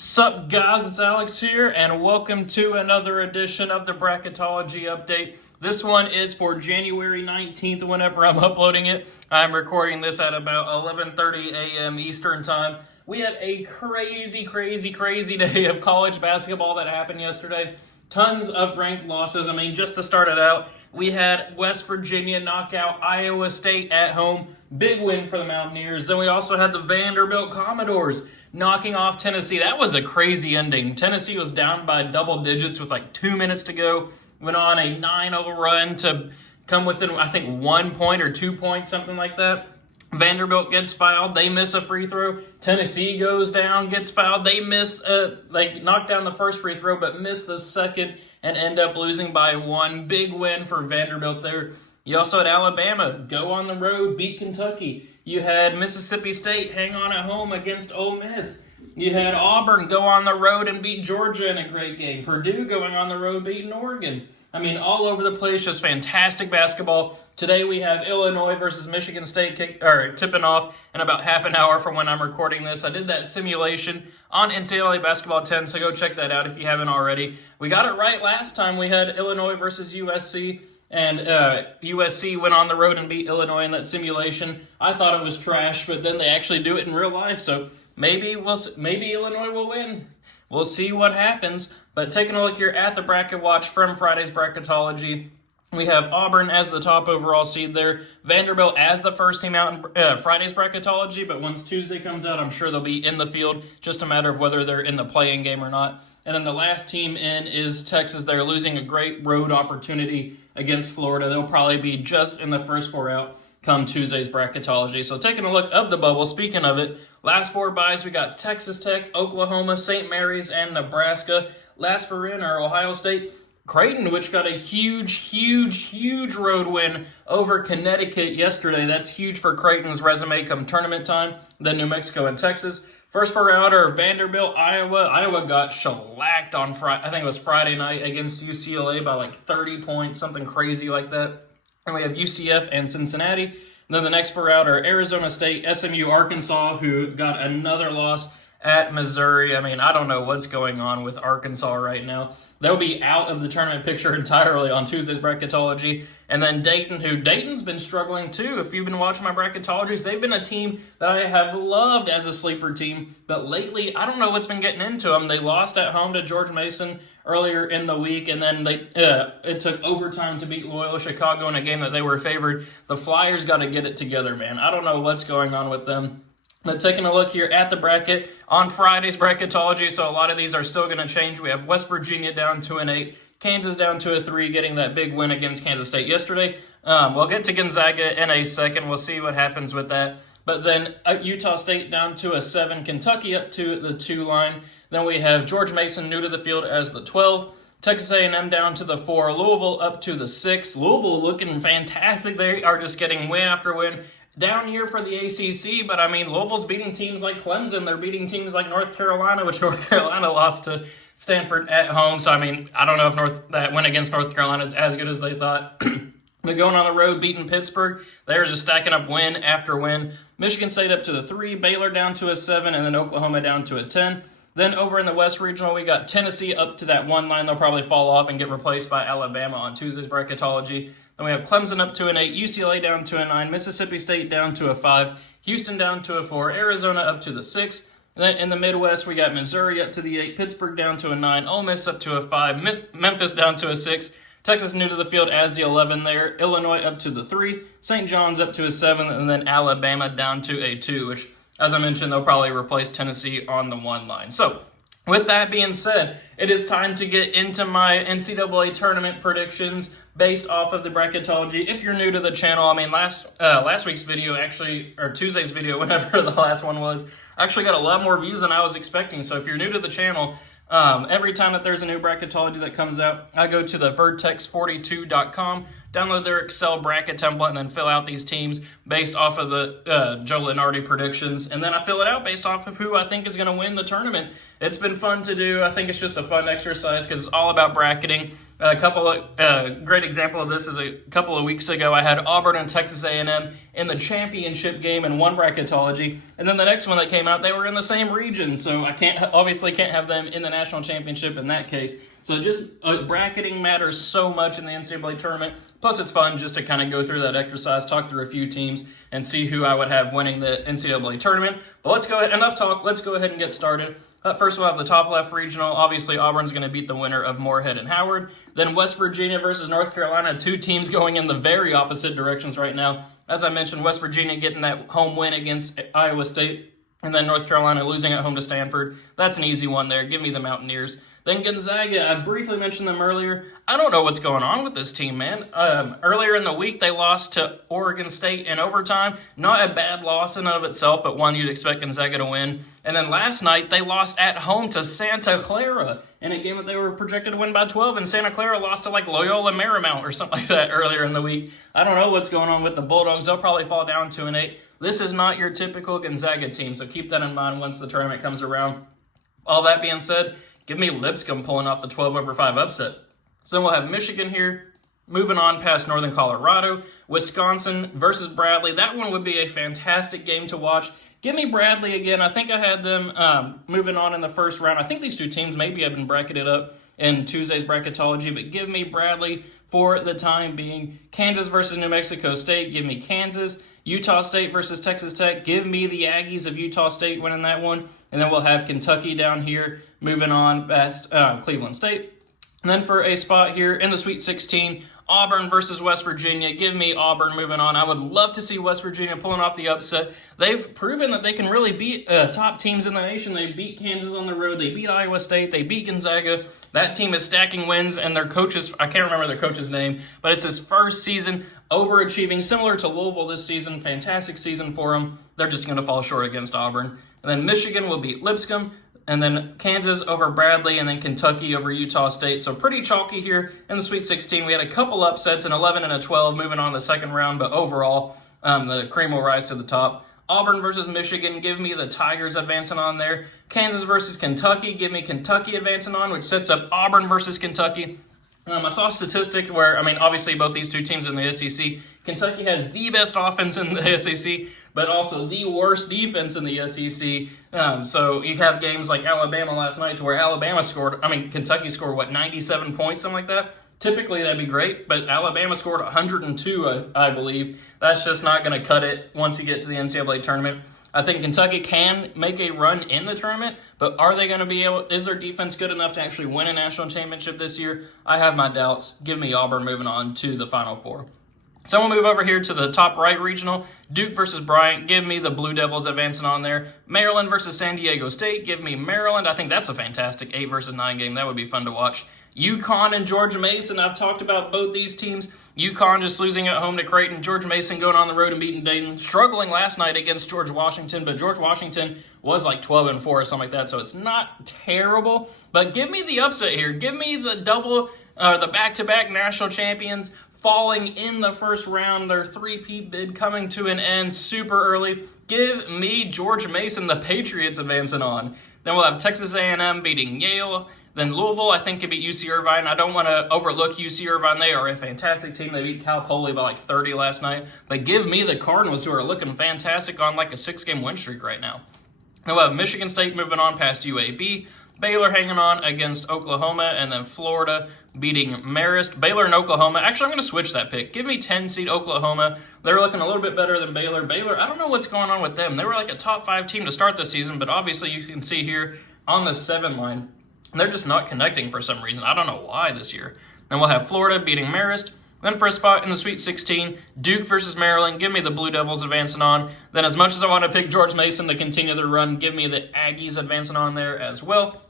Sup guys, it's Alex here, and welcome to another edition of the Bracketology Update. This one is for January 19th, whenever I'm uploading it. I'm recording this at about 11:30 a.m. Eastern Time. We had a crazy day of college basketball that happened yesterday. Tons of ranked losses. I mean, just to start it out, we had West Virginia knock out Iowa State at home. Big win for the Mountaineers. Then we also had the Vanderbilt Commodores knocking off Tennessee. That was a crazy ending. Tennessee was down by double digits with like 2 minutes to go. Went on a 9-0 run to come within, I think, 1 point or 2 points, something like that. Vanderbilt gets fouled. They miss a free throw. Tennessee goes down, gets fouled. They miss, knock down the first free throw, but miss the second and end up losing by one. Big win for Vanderbilt there. You also had Alabama go on the road, beat Kentucky. You had Mississippi State hang on at home against Ole Miss. You had Auburn go on the road and beat Georgia in a great game. Purdue going on the road beating Oregon. I mean, all over the place, just fantastic basketball. Today we have Illinois versus Michigan State tipping off in about half an hour from when I'm recording this. I did that simulation on NCAA Basketball 10, so go check that out if you haven't already. We got it right last time. We had Illinois versus USC. And USC went on the road and beat Illinois in that simulation. I thought it was trash, but then they actually do it in real life. So maybe Illinois will win. We'll see what happens. But taking a look here at the bracket watch from Friday's Bracketology, we have Auburn as the top overall seed there. Vanderbilt as the first team out in Friday's Bracketology. But once Tuesday comes out, I'm sure they'll be in the field. Just a matter of whether they're in the play-in game or not. And then the last team in is Texas. They're losing a great road opportunity against Florida. They'll probably be just in the first four out come Tuesday's Bracketology. So taking a look of the bubble, speaking of it, last four byes, we got Texas Tech, Oklahoma, St. Mary's, and Nebraska. Last four in are Ohio State, Creighton, which got a huge road win over Connecticut yesterday. That's huge for Creighton's resume come tournament time. Then New Mexico and Texas. First four out are Vanderbilt, Iowa. Iowa got shellacked on Friday. I think it was Friday night against UCLA by like 30 points, something crazy like that. And we have UCF and Cincinnati. And then the next four out are Arizona State, SMU, Arkansas, who got another loss at Missouri. I mean, I don't know what's going on with Arkansas right now. They'll be out of the tournament picture entirely on Tuesday's Bracketology. And then Dayton's been struggling too. If you've been watching my Bracketologies, they've been a team that I have loved as a sleeper team. But lately, I don't know what's been getting into them. They lost at home to George Mason earlier in the week, and then it took overtime to beat Loyola Chicago in a game that they were favored. The Flyers got to get it together, man. I don't know what's going on with them. But taking a look here at the bracket on Friday's Bracketology, so a lot of these are still going to change. We have West Virginia down to an 8, Kansas down to a 3, getting that big win against Kansas State yesterday. We'll get to Gonzaga in a second. We'll see what happens with that. But then Utah State down to a 7, Kentucky up to the 2 line. Then we have George Mason new to the field as the 12. Texas A&M down to the 4, Louisville up to the 6. Louisville looking fantastic. They are just getting win after win. Down here for the ACC, but I mean, Louisville's beating teams like Clemson. They're beating teams like North Carolina, which North Carolina lost to Stanford at home. So, I mean, I don't know if that win against North Carolina is as good as they thought. But going on the road, beating Pittsburgh, they're just stacking up win after win. Michigan State up to the 3, Baylor down to a 7, and then Oklahoma down to a 10. Then over in the West Regional, we got Tennessee up to that 1 line. They'll probably fall off and get replaced by Alabama on Tuesday's Bracketology. Then we have Clemson up to an 8, UCLA down to a 9, Mississippi State down to a 5, Houston down to a 4, Arizona up to the 6. And then in the Midwest, we got Missouri up to the 8, Pittsburgh down to a 9, Ole Miss up to a 5, Memphis down to a 6, Texas new to the field as the 11 there, Illinois up to the 3, St. John's up to a 7, and then Alabama down to a 2, which, as I mentioned, they'll probably replace Tennessee on the 1 line. So, with that being said, it is time to get into my NCAA Tournament predictions based off of the Bracketology. If you're new to the channel, I mean, last week's video or Tuesday's video, whenever the last one was, actually got a lot more views than I was expecting. So if you're new to the channel, every time that there's a new Bracketology that comes out, I go to the vertex42.com. download their Excel bracket template, and then fill out these teams based off of the Joe Lunardi predictions. And then I fill it out based off of who I think is going to win the tournament. It's been fun to do. I think it's just a fun exercise because it's all about bracketing. A couple of great example of this is a couple of weeks ago I had Auburn and Texas A&M in the championship game in one bracketology, and then the next one that came out they were in the same region, so I obviously can't have them in the national championship in that case. So just bracketing matters so much in the NCAA tournament. Plus it's fun just to kind of go through that exercise, talk through a few teams, and see who I would have winning the NCAA tournament. But let's go ahead. Enough talk. Let's go ahead and get started. First, we'll have the top left regional. Obviously, Auburn's going to beat the winner of Moorhead and Howard. Then West Virginia versus North Carolina, two teams going in the very opposite directions right now. As I mentioned, West Virginia getting that home win against Iowa State, and then North Carolina losing at home to Stanford. That's an easy one there. Give me the Mountaineers. Then Gonzaga, I briefly mentioned them earlier. I don't know what's going on with this team, man. Earlier in the week, they lost to Oregon State in overtime. Not a bad loss in and of itself, but one you'd expect Gonzaga to win. And then last night, they lost at home to Santa Clara in a game that they were projected to win by 12, and Santa Clara lost to like Loyola Marymount or something like that earlier in the week. I don't know what's going on with the Bulldogs. They'll probably fall down 2-8. This is not your typical Gonzaga team, so keep that in mind once the tournament comes around. All that being said, give me Lipscomb pulling off the 12/5 upset. So then we'll have Michigan here. Moving on past Northern Colorado, Wisconsin versus Bradley. That one would be a fantastic game to watch. Give me Bradley again. I think I had them moving on in the first round. I think these two teams maybe have been bracketed up in Tuesday's bracketology, but give me Bradley for the time being. Kansas versus New Mexico State. Give me Kansas. Utah State versus Texas Tech. Give me the Aggies of Utah State winning that one. And then we'll have Kentucky down here moving on past Cleveland State. And then for a spot here in the Sweet 16, Auburn versus West Virginia. Give me Auburn moving on. I would love to see West Virginia pulling off the upset. They've proven that they can really beat top teams in the nation. They beat Kansas on the road. They beat Iowa State. They beat Gonzaga. That team is stacking wins, and their coaches, I can't remember their coach's name, but it's his first season overachieving, similar to Louisville this season. Fantastic season for them. They're just going to fall short against Auburn. And then Michigan will beat Lipscomb. And then Kansas over Bradley, and then Kentucky over Utah State. So pretty chalky here in the Sweet 16. We had a couple upsets, an 11 and a 12 moving on the second round, but overall, the cream will rise to the top. Auburn versus Michigan, give me the Tigers advancing on there. Kansas versus Kentucky, give me Kentucky advancing on, which sets up Auburn versus Kentucky. I saw a statistic where, obviously both these two teams in the SEC, Kentucky has the best offense in the SEC, but also the worst defense in the SEC. So you have games like Alabama last night to where Kentucky scored, 97 points, something like that? Typically that'd be great, but Alabama scored 102, I believe. That's just not going to cut it once you get to the NCAA tournament. I think Kentucky can make a run in the tournament, but are they going to be able? Is their defense good enough to actually win a national championship this year? I have my doubts. Give me Auburn moving on to the Final Four. So we'll move over here to the top right regional. Duke versus Bryant. Give me the Blue Devils advancing on there. Maryland versus San Diego State. Give me Maryland. I think that's a fantastic 8 versus 9 game. That would be fun to watch. UConn and George Mason. I've talked about both these teams. UConn just losing at home to Creighton. George Mason going on the road and beating Dayton. Struggling last night against George Washington, but George Washington was like 12-4 or something like that, so it's not terrible. But give me the upset here. Give me the back-to-back national champions falling in the first round. Their three-peat bid coming to an end super early. Give me George Mason, the Patriots advancing on. Then we'll have Texas A&M beating Yale. Then Louisville, I think, could beat UC Irvine. I don't want to overlook UC Irvine. They are a fantastic team. They beat Cal Poly by like 30 last night. But give me the Cardinals, who are looking fantastic on like a 6-game win streak right now. Then we'll have Michigan State moving on past UAB. Baylor hanging on against Oklahoma. And then Florida beating Marist. Baylor and Oklahoma. Actually, I'm going to switch that pick. Give me 10-seed Oklahoma. They're looking a little bit better than Baylor. Baylor, I don't know what's going on with them. They were like a top 5 team to start the season, but obviously you can see here on the 7 line, they're just not connecting for some reason. I don't know why this year. Then we'll have Florida beating Marist. Then for a spot in the Sweet 16, Duke versus Maryland. Give me the Blue Devils advancing on. Then as much as I want to pick George Mason to continue their run, give me the Aggies advancing on there as well.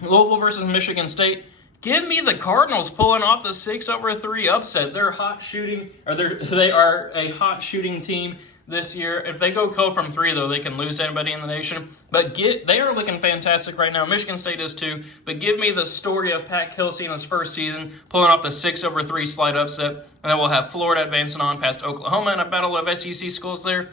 Louisville versus Michigan State. Give me the Cardinals pulling off the 6-3 upset. They are a hot shooting team. this year. If they go cold from 3, though, they can lose to anybody in the nation. But they are looking fantastic right now. Michigan State is too. But give me the story of Pat Kelsey in his first season, pulling off the 6-3 slight upset. And then we'll have Florida advancing on past Oklahoma in a battle of SEC schools there.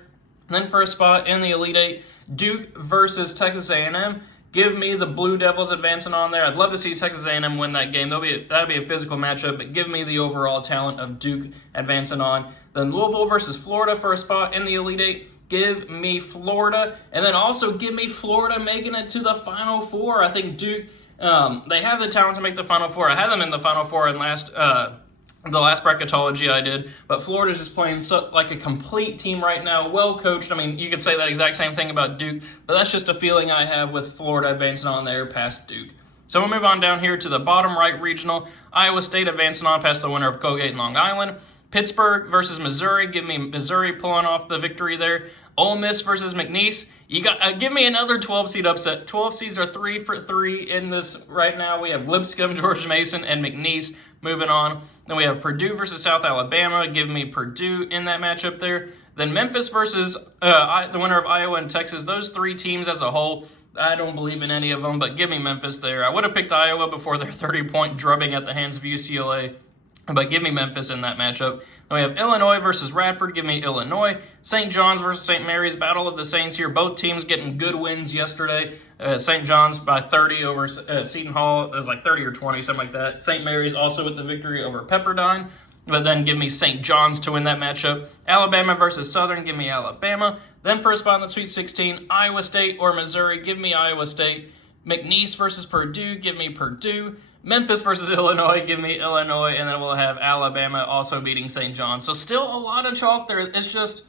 And then for a spot in the Elite Eight, Duke versus Texas A&M. Give me the Blue Devils advancing on there. I'd love to see Texas A&M win that game. That'd be a physical matchup, but give me the overall talent of Duke advancing on. Then Louisville versus Florida for a spot in the Elite Eight. Give me Florida. And then also give me Florida making it to the Final Four. I think Duke, they have the talent to make the Final Four. I had them in the Final Four in the last bracketology I did, but Florida's just playing like a complete team right now, well coached. I mean, you could say that exact same thing about Duke, but that's just a feeling I have with Florida advancing on there past Duke. So we'll move on down here to the bottom right regional. Iowa State advancing on past the winner of Colgate and Long Island. Pittsburgh versus Missouri. Give me Missouri pulling off the victory there. Ole Miss versus McNeese. You got give me another 12-seed upset. 12 seeds are 3 for 3 in this right now. We have Lipscomb, George Mason, and McNeese moving on. Then we have Purdue versus South Alabama. Give me Purdue in that matchup there. Then Memphis versus the winner of Iowa and Texas. Those 3 teams as a whole, I don't believe in any of them, but give me Memphis there. I would have picked Iowa before their 30-point drubbing at the hands of UCLA, but give me Memphis in that matchup. Then we have Illinois versus Radford. Give me Illinois. St. John's versus St. Mary's. Battle of the Saints here. Both teams getting good wins yesterday. St. John's by 30 over Seton Hall. It was like 30 or 20, something like that. St. Mary's also with the victory over Pepperdine. But then give me St. John's to win that matchup. Alabama versus Southern. Give me Alabama. Then for a spot in the Sweet 16, Iowa State or Missouri. Give me Iowa State. McNeese versus Purdue. Give me Purdue. Memphis versus Illinois, give me Illinois, and then we'll have Alabama also beating St. John. So still a lot of chalk there. It's just,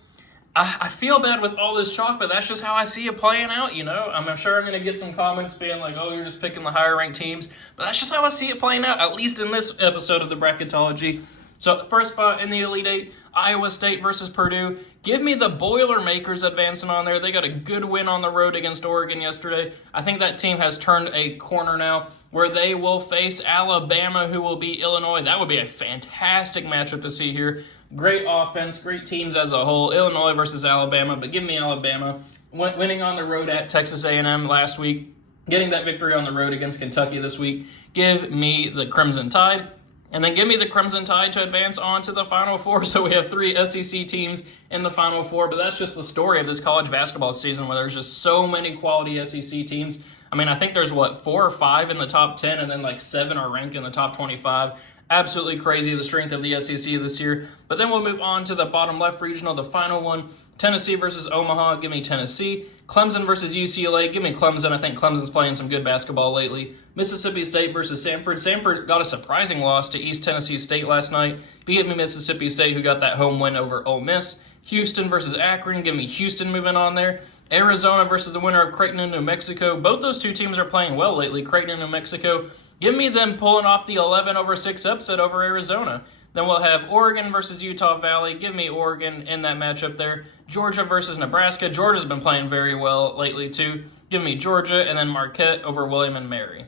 I feel bad with all this chalk, but that's just how I see it playing out, you know? I'm sure I'm going to get some comments being like, oh, you're just picking the higher-ranked teams. But that's just how I see it playing out, at least in this episode of the Bracketology. So first spot in the Elite Eight, Iowa State versus Purdue. Give me the Boilermakers advancing on there. They got a good win on the road against Oregon yesterday. I think that team has turned a corner now where they will face Alabama, who will beat Illinois. That would be a fantastic matchup to see here. Great offense, great teams as a whole. Illinois versus Alabama, but give me Alabama. Winning on the road at Texas A&M last week, getting that victory on the road against Kentucky this week. Give me the Crimson Tide. And then give me the Crimson Tide to advance on to the Final Four. So we have 3 SEC teams in the Final Four. But that's just the story of this college basketball season where there's just so many quality SEC teams. I mean, I think there's, 4 or 5 in the top 10, and then 7 are ranked in the top 25. Absolutely crazy, the strength of the SEC this year. But then we'll move on to the bottom left regional, the final one. Tennessee versus Omaha, give me Tennessee. Clemson versus UCLA, give me Clemson. I think Clemson's playing some good basketball lately. Mississippi State versus Samford. Samford got a surprising loss to East Tennessee State last night. Give me Mississippi State, who got that home win over Ole Miss. Houston versus Akron, give me Houston moving on there. Arizona versus the winner of Creighton and New Mexico. Both those 2 teams are playing well lately, Creighton and New Mexico. Give me them pulling off the 11-6 upset over Arizona. Then we'll have Oregon versus Utah Valley. Give me Oregon in that matchup there. Georgia versus Nebraska. Georgia's been playing very well lately too. Give me Georgia, and then Marquette over William and Mary.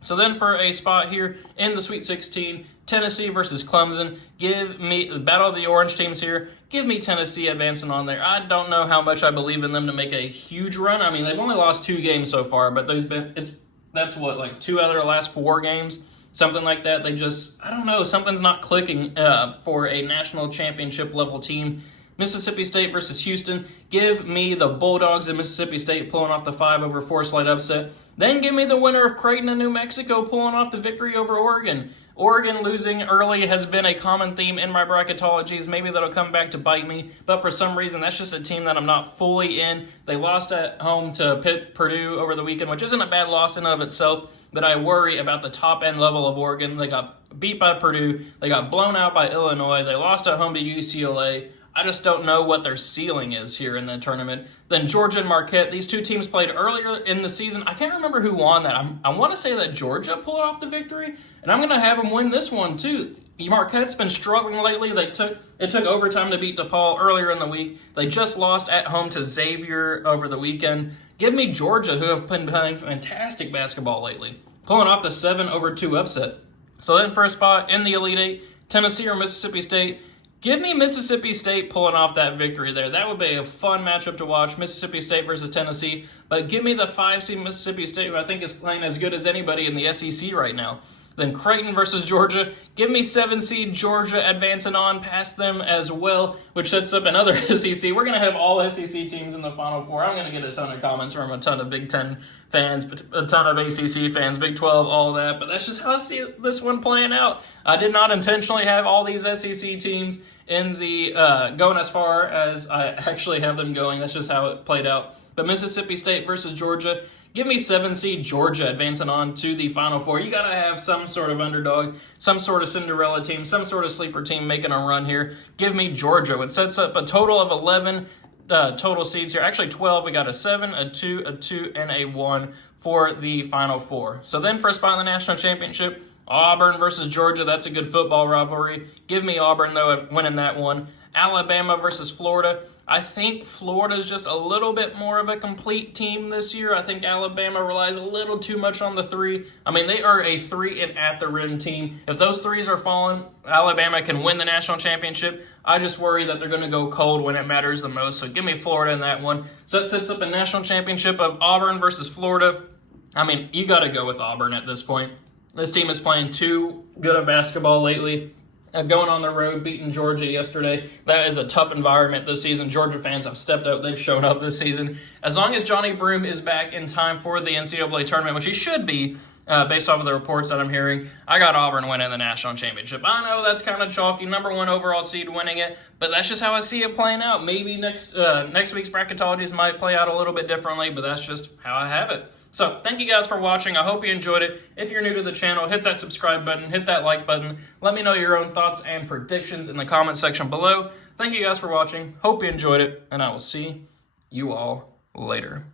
So then for a spot here in the Sweet 16, Tennessee versus Clemson. Give me the battle of the orange teams here. Give me Tennessee advancing on there. I don't know how much I believe in them to make a huge run. I mean, they've only lost 2 games so far, but that's 2 out of their last 4 games. Something like that. I don't know, something's not clicking for a national championship level team. Mississippi State versus Houston. Give me the Bulldogs and Mississippi State pulling off the 5-4 slight upset. Then give me the winner of Creighton and New Mexico pulling off the victory over Oregon. Oregon losing early has been a common theme in my bracketologies. Maybe that'll come back to bite me, but for some reason, that's just a team that I'm not fully in. They lost at home to Purdue over the weekend, which isn't a bad loss in and of itself, but I worry about the top-end level of Oregon. They got beat by Purdue. They got blown out by Illinois. They lost at home to UCLA. I just don't know what their ceiling is here in the tournament. Then Georgia and Marquette, these 2 teams played earlier in the season. I can't remember who won that. I want to say that Georgia pulled off the victory, and I'm going to have them win this one too. Marquette's been struggling lately. It took overtime to beat DePaul earlier in the week. They just lost at home to Xavier over the weekend. Give me Georgia, who have been playing fantastic basketball lately, pulling off the 7-2 upset. So then for a spot in the Elite Eight, Tennessee or Mississippi State. Give me Mississippi State pulling off that victory there. That would be a fun matchup to watch, Mississippi State versus Tennessee. But give me the 5 seed Mississippi State, who I think is playing as good as anybody in the SEC right now. Then Creighton versus Georgia. Give me 7 seed Georgia advancing on past them as well, which sets up another SEC. We're going to have all SEC teams in the Final Four. I'm going to get a ton of comments from a ton of Big Ten fans, a ton of ACC fans, Big 12, all that. But that's just how I see this one playing out. I did not intentionally have all these SEC teams in the going as far as I actually have them going. That's just how it played out. But Mississippi State versus Georgia, give me 7 seed Georgia advancing on to the Final Four. You got to have some sort of underdog, some sort of Cinderella team, some sort of sleeper team making a run here. Give me Georgia. It sets up a total of 11 total seeds here. Actually 12. We got a 7, a 2, a 2, and a 1 for the Final Four. So then for a spot in the national championship, Auburn versus Georgia. That's a good football rivalry. Give me Auburn, though, winning that one. Alabama versus Florida. I think Florida's just a little bit more of a complete team this year. I think Alabama relies a little too much on the 3. I mean, they are a 3 and at the rim team. If those 3s are falling, Alabama can win the national championship. I just worry that they're going to go cold when it matters the most. So give me Florida in that one. So that sets up a national championship of Auburn versus Florida. I mean, you got to go with Auburn at this point. This team is playing too good of basketball lately. Going on the road, beating Georgia yesterday. That is a tough environment this season. Georgia fans have stepped up. They've shown up this season. As long as Johnny Broome is back in time for the NCAA tournament, which he should be, based off of the reports that I'm hearing, I got Auburn winning the national championship. I know that's kind of chalky. Number 1 overall seed winning it, but that's just how I see it playing out. Maybe next week's bracketologies might play out a little bit differently, but that's just how I have it. So, thank you guys for watching. I hope you enjoyed it. If you're new to the channel, hit that subscribe button, hit that like button. Let me know your own thoughts and predictions in the comment section below. Thank you guys for watching. Hope you enjoyed it, and I will see you all later.